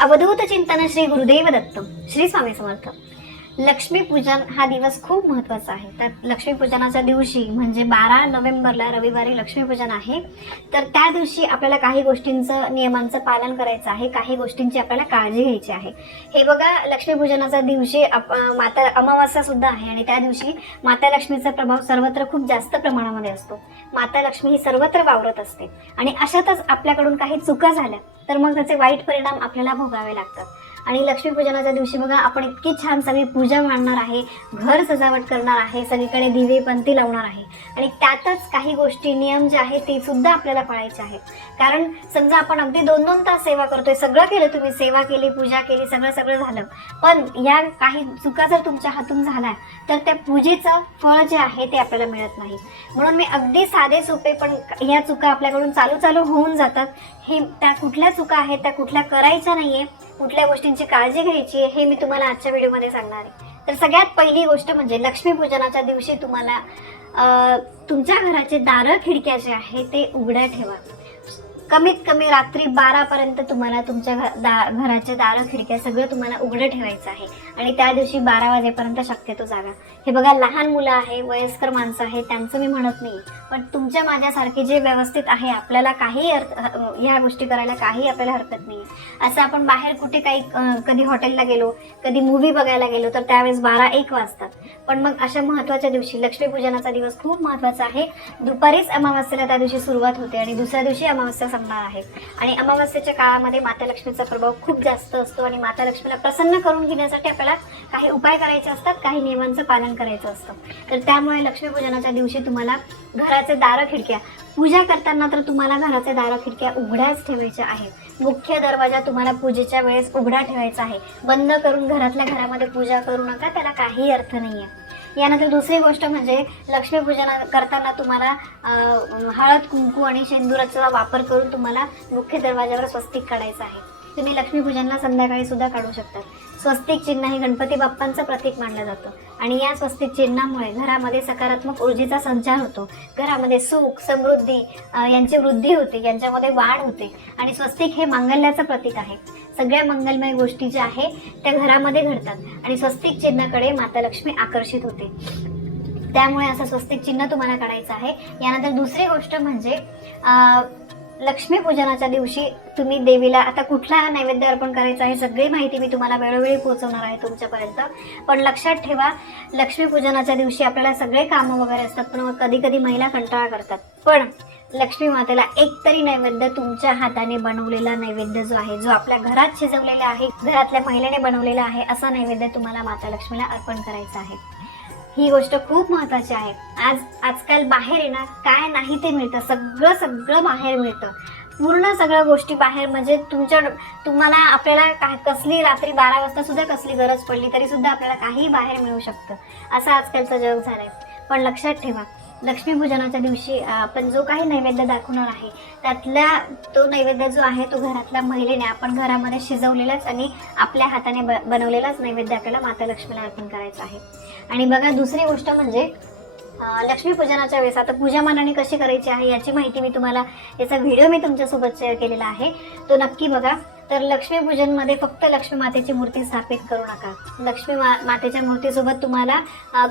अवधूत चिंतन श्री गुरुदेव दत्त. श्री स्वामी समर्थ. लक्ष्मीपूजन हा दिवस खूप महत्त्वाचा आहे. तर लक्ष्मीपूजनाच्या दिवशी म्हणजे 12 नोव्हेंबरला रविवारी लक्ष्मीपूजन आहे. तर त्या दिवशी आपल्याला काही गोष्टींचं नियमांचं पालन करायचं आहे, काही गोष्टींची आपल्याला काळजी घ्यायची आहे. हे बघा, लक्ष्मीपूजनाच्या दिवशी माता अमावास्या सुद्धा आहे आणि त्या दिवशी माता लक्ष्मीचा प्रभाव सर्वत्र खूप जास्त प्रमाणामध्ये असतो. माता लक्ष्मी ही सर्वत्र वावरत असते आणि अशातच आपल्याकडून काही चुका झाल्या तर मग त्याचे वाईट परिणाम आपल्याला भोगावे लागतात. आणि लक्ष्मीपूजनाच्या दिवशी बघा, आपण इतकी छान सगळी पूजा मांडणार आहे, घर सजावट करणार आहे, सगळीकडे दिवे पंथी लावणार आहे आणि त्यातच काही गोष्टी नियम जे आहेत ते सुद्धा आपल्याला पाळायचे आहेत. कारण समजा आपण अगदी 2-2 तास सेवा करतोय, सगळं केलं, तुम्ही सेवा केली, पूजा केली, सगळं झालं, पण या काही चुका जर तुमच्या हातून झाल्या तर त्या पूजेचं फळ जे आहे ते आपल्याला मिळत नाही. म्हणून मी अगदी साधे सोपे, पण या चुका आपल्याकडून चालू होऊन जातात. हे त्या कुठल्या चुका आहेत, त्या कुठल्या करायच्या नाहीये, कुठल्या गोष्टींची काळजी घ्यायची हे मी तुम्हाला आजच्या व्हिडिओमध्ये सांगणार आहे. तर सगळ्यात पहिली गोष्ट म्हणजे लक्ष्मीपूजनाच्या दिवशी तुम्हाला तुमच्या घराचे दारं खिडक्या जे आहे ते उघड्या ठेवा. कमीत कमी रात्री 12 पर्यंत तुम्हाला तुमच्या घराचे दारं खिडक्या सगळं तुम्हाला उघडं ठेवायचं आहे आणि त्या दिवशी 12 वाजेपर्यंत शक्यतो जागा. हे बघा, लहान मुलं आहे, वयस्कर माणसं आहे, त्यांचं मी म्हणत नाही, पण तुमच्या माझ्यासारखे जे व्यवस्थित आहे, आपल्याला काही ह्या गोष्टी करायला काही आपल्याला हरकत नाही. असं आपण बाहेर कुठे काही कधी हॉटेलला गेलो, कधी मूव्ही बघायला गेलो तर त्यावेळेस 12-1 वाजतात. पण मग अशा महत्त्वाच्या दिवशी लक्ष्मीपूजनाचा दिवस खूप महत्त्वाचा आहे. दुपारीच अमावास्येला त्या दिवशी सुरुवात होते आणि दुसऱ्या दिवशी अमावास्या संपणार आहे. आणि अमावास्येच्या काळामध्ये माता लक्ष्मीचा प्रभाव खूप जास्त असतो आणि माता लक्ष्मीला प्रसन्न करून घेण्यासाठी आपल्याला काही उपाय करायचे असतात, काही नियमांचं पालन करायचं असतं. तर त्यामुळे लक्ष्मीपूजनाच्या दिवशी तुम्हाला घराचे दारं खिडक्या, पूजा करताना तर तुम्हाला घराचे दारं खिडक्या उघड्याच ठेवायच्या आहेत. मुख्य दरवाजा तुम्हाला पूजेच्या वेळेस उघडा ठेवायचा आहे. बंद करून घरातल्या घरामध्ये पूजा करू नका, त्याला काही अर्थ नाही आहे. यानंतर दुसरी गोष्ट म्हणजे लक्ष्मीपूजन करताना तुम्हाला हळद, कुंकू आणि शेंदुराचा वापर करून तुम्हाला मुख्य दरवाजावर स्वस्तिक काढायचं आहे. तुम्ही लक्ष्मीपूजनला संध्याकाळी सुद्धा काढू शकता. स्वस्तिक चिन्ह हे गणपती बाप्पांचं प्रतीक मानलं जातं आणि या स्वस्तिक चिन्हामुळे घरामध्ये सकारात्मक ऊर्जेचा संचार होतो. घरामध्ये सुख, समृद्धी यांची वृद्धी होते, यांच्यामध्ये वाढ होते आणि स्वस्तिक हे मांगल्याचं प्रतीक आहे. सगळ्या मंगलमय गोष्टी ज्या आहे त्या घरामध्ये घडतात आणि स्वस्तिक चिन्हाकडे माता लक्ष्मी आकर्षित होते. त्यामुळे असं स्वस्तिक चिन्ह तुम्हाला काढायचं आहे. यानंतर दुसरी गोष्ट म्हणजे लक्ष्मीपूजनाच्या दिवशी तुम्ही देवीला आता कुठला नैवेद्य अर्पण करायचा आहे सगळी माहिती मी तुम्हाला वेळोवेळी पोहोचवणार आहे तुमच्यापर्यंत. पण लक्षात ठेवा, लक्ष्मीपूजनाच्या दिवशी आपल्याला सगळे कामं वगैरे असतात, पण मग कधी कधी महिला कंटाळा करतात. पण लक्ष्मी मातेला एकतरी नैवेद्य, तुमच्या हाताने बनवलेला नैवेद्य जो आहे, जो आपल्या घरात शिजवलेला आहे, घरातल्या महिलेने बनवलेला आहे, असा नैवेद्य तुम्हाला माता लक्ष्मीला अर्पण करायचा आहे. ही गोष्ट खूप महत्त्वाची आहे. आजकाल बाहेर आहे ना, काय नाही ते मिळतं, सगळं बाहेर मिळतं. पूर्ण सगळ्या गोष्टी बाहेर, म्हणजे तुम्हाला आपल्याला कसली रात्री 12 वाजता सुद्धा कसली गरज पडली तरी सुद्धा आपल्याला काही बाहेर मिळू शकतं. असं आजकालचं जग झालंय. पण लक्षात ठेवा, लक्ष्मीपूजनाच्या दिवशी आपण जो काही नैवेद्य दाखवणार आहे त्यातला तो नैवेद्य जो आहे तो घरातल्या महिलेने आपण घरामध्ये शिजवलेलाच आणि आपल्या हाताने बनवलेलाच नैवेद्य आपल्याला माता लक्ष्मीला अर्पण करायचा आहे. आणि बघा, दुसरी गोष्ट म्हणजे लक्ष्मीपूजनाच्या वेळेस आता पूजा मांडणी कशी करायची आहे याची माहिती मी तुम्हाला, याचा व्हिडिओ मी तुमच्यासोबत शेअर केलेला आहे, तो नक्की बघा. तर लक्ष्मीपूजनमध्ये फक्त लक्ष्मी मातेची मूर्ती स्थापित करू नका. लक्ष्मी मातेच्या मूर्तीसोबत तुम्हाला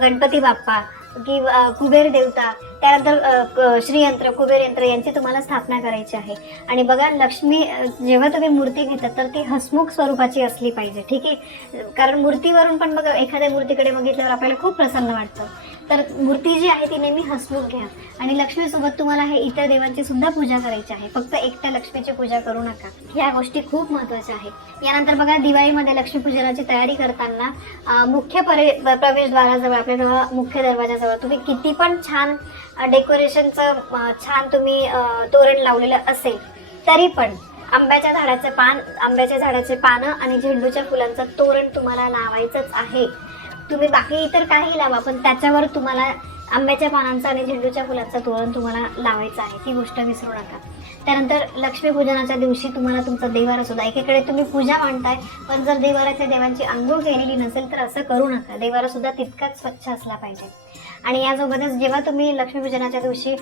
गणपती बाप्पा की कुबेर देवता, त्यानंतर श्रीयंत्र, कुबेर यंत्र यांची तुम्हाला स्थापना करायची आहे. आणि बघा, लक्ष्मी जेव्हा तुम्ही मूर्ती घेतात तर ती हसमुख स्वरूपाची असली पाहिजे, ठीक आहे. कारण मूर्तीवरून पण बघा, एखाद्या मूर्तीकडे बघितल्यावर आपल्याला खूप प्रसन्न वाटतं. तर मूर्ती जी आहे ती नेहमी हसमुख घ्या. आणि लक्ष्मीसोबत तुम्हाला हे इतर देवांची सुद्धा पूजा करायची आहे, फक्त एकट्या लक्ष्मीची पूजा करू नका. ह्या गोष्टी खूप महत्त्वाच्या आहेत. यानंतर बघा, दिवाळीमध्ये लक्ष्मीपूजनाची तयारी करताना मुख्य प्रवेशद्वाराजवळ, आपल्या मुख्य दरवाजाजवळ तुम्ही किती पण छान डेकोरेशनचं छान तुम्ही तोरण लावलेलं असेल तरी पण आंब्याच्या झाडाचे पानं आणि झेंडूच्या फुलांचं तोरण तुम्हाला लावायचंच आहे. तुम्ही बाकी इतर काही लावा, पण त्याच्यावर तुम्हाला आंब्याच्या पानांचं आणि झेंडूच्या फुलांचं तोरण तुम्हाला लावायचं आहे, ती गोष्ट विसरू नका. त्यानंतर लक्ष्मीपूजनाच्या दिवशी तुम्हाला तुमचा देवारा सुद्धा, एकीकडे तुम्ही पूजा मांडताय पण जर देवाराच्या देवांची आंघोळ केलेली नसेल तर असं करू नका. देवारा सुद्धा तितकाच स्वच्छ असला पाहिजे. आणि यासोबतच जेव्हा तुम्ही लक्ष्मीपूजनाच्या दिवशी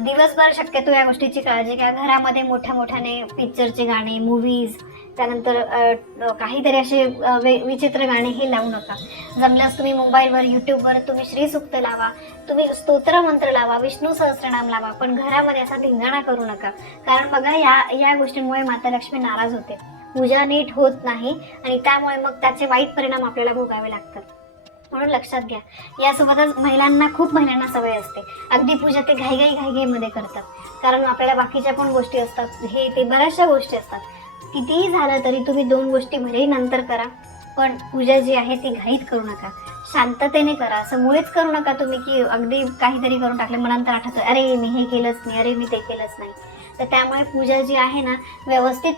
दिवसभर शक्यतो या गोष्टीची काळजी घ्या. घरामध्ये मोठ्याने पिक्चरचे गाणे, मूवीज त्यानंतर काहीतरी असे विचित्र गाणे हे लावू नका. जमल्यास तुम्ही मोबाईलवर यूट्यूबवर तुम्ही श्रीसूक्त लावा, तुम्ही स्तोत्र मंत्र लावा, विष्णू सहस्त्रनाम लावा, पण घरामध्ये असा धिंगाणा करू नका. कारण बघा या गोष्टींमुळे माता लक्ष्मी नाराज होते, पूजा नीट होत नाही आणि त्यामुळे मग त्याचे वाईट परिणाम आपल्याला भोगावे लागतात. म्हणून लक्षात घ्या. यासोबतच खूप महिलांना सवय असते, अगदी पूजा ते घाईमध्ये करतात. कारण आपल्याला बाकीच्या पण गोष्टी असतात, हे ते बऱ्याचशा गोष्टी असतात. कितीही झालं तरी तुम्ही 2 गोष्टी भलेही नंतर करा, पण पूजा जी आहे ती घाईत करू नका, शांततेने करा. असं मुळेच करू नका तुम्ही की अगदी काहीतरी करून टाकले, मग नंतर आठवतं अरे मी हे केलंच नाही, अरे मी ते केलंच नाही. तर त्यामुळे पूजा जी आहे ना, व्यवस्थित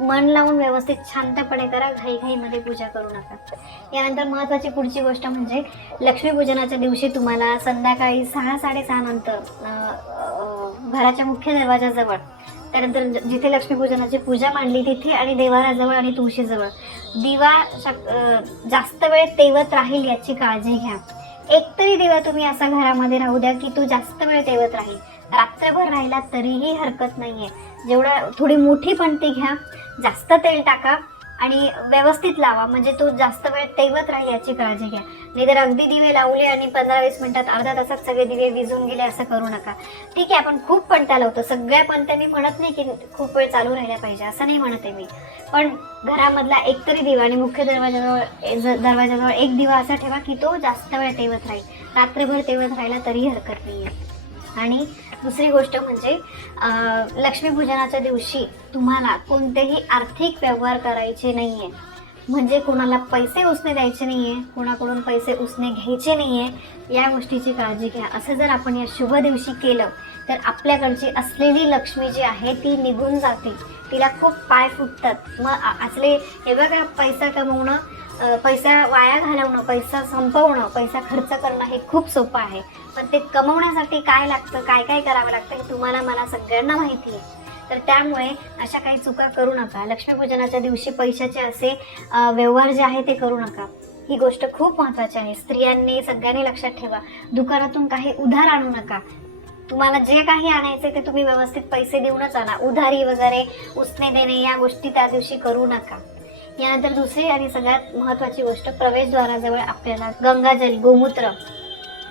मन लावून व्यवस्थित शांतपणे करा, घाईमध्ये पूजा करू नका. यानंतर महत्त्वाची पुढची गोष्ट म्हणजे लक्ष्मीपूजनाच्या दिवशी तुम्हाला संध्याकाळी 6-6:30 नंतर घराच्या मुख्य दरवाजाजवळ, त्यानंतर जिथे लक्ष्मीपूजनाची पूजा मांडली तिथे आणि देवाराजवळ आणि तुळशीजवळ दिवा जास्त वेळ तेवत राहील याची काळजी घ्या. एकतरी दिवा तुम्ही असा घरामध्ये राहू द्या की तो जास्त वेळ तेवत राहील. रात्रभर राहिला तरीही हरकत नाहीये. जेवढा थोडी मोठी पणती घ्या, जास्त तेल टाका आणि व्यवस्थित लावा, म्हणजे तो जास्त वेळ तेवत राहील याची काळजी घ्या. नाहीतर अगदी दिवे लावले आणि 15-20 मिनिटात अर्ध्या तासात सगळे दिवे विझून गेले असं करू नका. ठीक आहे, आपण खूप पणत्या लावतो, सगळ्या पणत्या मी म्हणत नाही की खूप वेळ चालू राहिल्या पाहिजे, असं नाही म्हणत आहे मी, पण घरामधला एकतरी दिवा आणि मुख्य दरवाजाजवळ एक दिवा असा ठेवा की तो जास्त वेळ तेवत राहील. रात्रभर तेवत राहिला तरीही हरकत नाही आहे. आणि दुसरी गोष्ट म्हणजे लक्ष्मीपूजनाच्या दिवशी तुम्हाला कोणतेही आर्थिक व्यवहार करायचे नाही आहे. म्हणजे कोणाला पैसे उसने द्यायचे नाही आहे, कोणाकडून पैसे उसने घ्यायचे नाही आहे, या गोष्टीची काळजी घ्या. असं जर आपण या शुभ दिवशी केलं तर आपल्याकडची असलेली लक्ष्मी जी आहे ती निघून जाते, तिला खूप पाय फुटतात. मग असले हे बघा, पैसा कमवणं, पैसा वाया घालवणं, पैसा संपवणं, पैसा खर्च करणं हे खूप सोपं आहे, पण ते कमवण्यासाठी काय लागतं, काय करावं लागतं हे तुम्हाला मला सगळ्यांना माहिती आहे. तर त्यामुळे अशा काही चुका करू नका. लक्ष्मीपूजनाच्या दिवशी पैशाचे असे व्यवहार जे आहे ते करू नका. ही गोष्ट खूप महत्त्वाची आहे. स्त्रियांनी सगळ्यांनी लक्षात ठेवा, दुकानातून काही उधार आणू नका. तुम्हाला जे काही आणायचे ते तुम्ही व्यवस्थित पैसे देऊनच आणा. उधारी वगैरे उसने देणे या गोष्टी त्या दिवशी करू नका. यानंतर दुसरी आणि सगळ्यात महत्त्वाची गोष्ट, प्रवेशद्वाराजवळ आपल्याला गंगाजल, गोमूत्र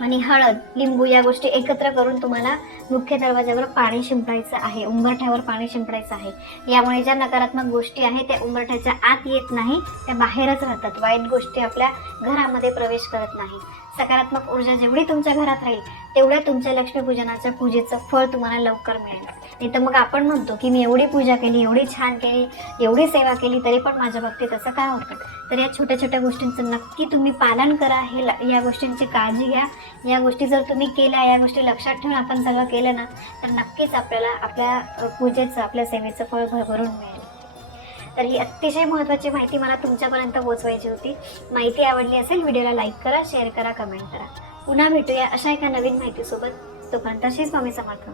आणि हळद, लिंबू या गोष्टी एकत्र करून तुम्हाला मुख्य दरवाजावर पाणी शिंपडायचं आहे, उंबरठ्यावर पाणी शिंपडायचं आहे. यामुळे ज्या नकारात्मक गोष्टी आहेत त्या उंबरठ्याच्या आत येत नाही, त्या बाहेरच राहतात. वाईट गोष्टी आपल्या घरामध्ये प्रवेश करत नाही. सकारात्मक ऊर्जा जेवढी तुमच्या घरात राहील तेवढ्या तुमच्या लक्ष्मीपूजनाच्या पूजेचं फळ तुम्हाला लवकर मिळेल. नाही तर मग आपण म्हणतो की मी एवढी पूजा केली, एवढी छान केली, एवढी सेवा केली, तरी पण माझ्या बाबतीत असं काय होतं. तर या छोट्या छोट्या गोष्टींचं नक्की तुम्ही पालन करा. या गोष्टींची काळजी घ्या. या गोष्टी जर तुम्ही केल्या, या गोष्टी लक्षात ठेवून आपण सगळं केलं ना, तर नक्कीच आपल्याला आपल्या पूजेचं, आपल्या सेवेचं फळ भरभरून मिळेल. तर ही अतिशय महत्त्वाची माहिती मला तुमच्यापर्यंत पोहोचवायची होती. माहिती आवडली असेल व्हिडिओला लाईक करा, शेअर करा, कमेंट करा. पुन्हा भेटूया अशा एका नवीन माहितीसोबत. तोपर्यंत श्री स्वामी समर्थ.